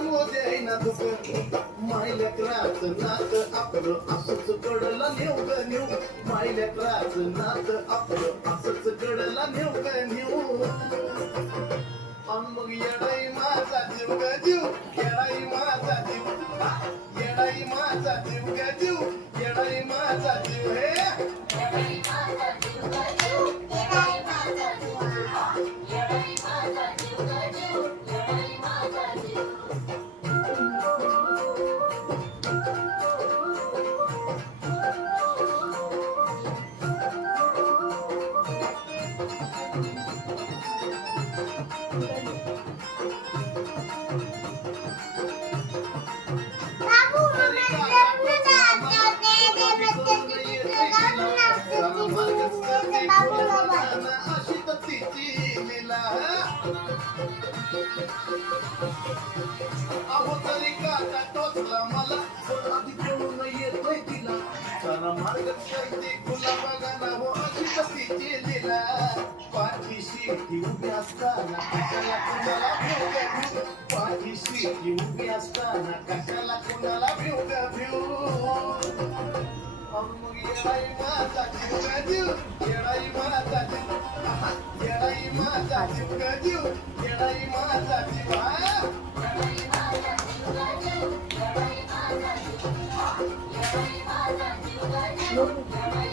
मोजे ना दुख मायलेकराच नात आपलं असंच कडला नेऊ ग नेऊ मायलेकराच नात आपलं असंच कडला नेऊ ग नेऊ आणि मग येडाई माझा जीव ग जीव येडाई माझा जीव येडाई माझा जीव ग जीव येडाई माझा जीव हे येडाई माझा जीव ग जीव येडाई माझा जीव येडाई माझा जीव ग जीव येडाई माझा जीव अहो तरी का टोचला मला आधी कळून येतोय तिला सारा मार्ग करते गुलाबागाना हो अशी तिची लीला पाठीशी ती उभी असताना कशाला कुणाला भिऊ पाठीशी ती उभी असताना कशाला कुणाला भिऊ मग येडाई माझा जीव ग जीव येडाई माझा जीव येडाई माझा जीव ग जीव येडाई माझा जीव येडाई माझा जीव ग जीव येडाई माझा जीव येडाई माझा जीव ग जीव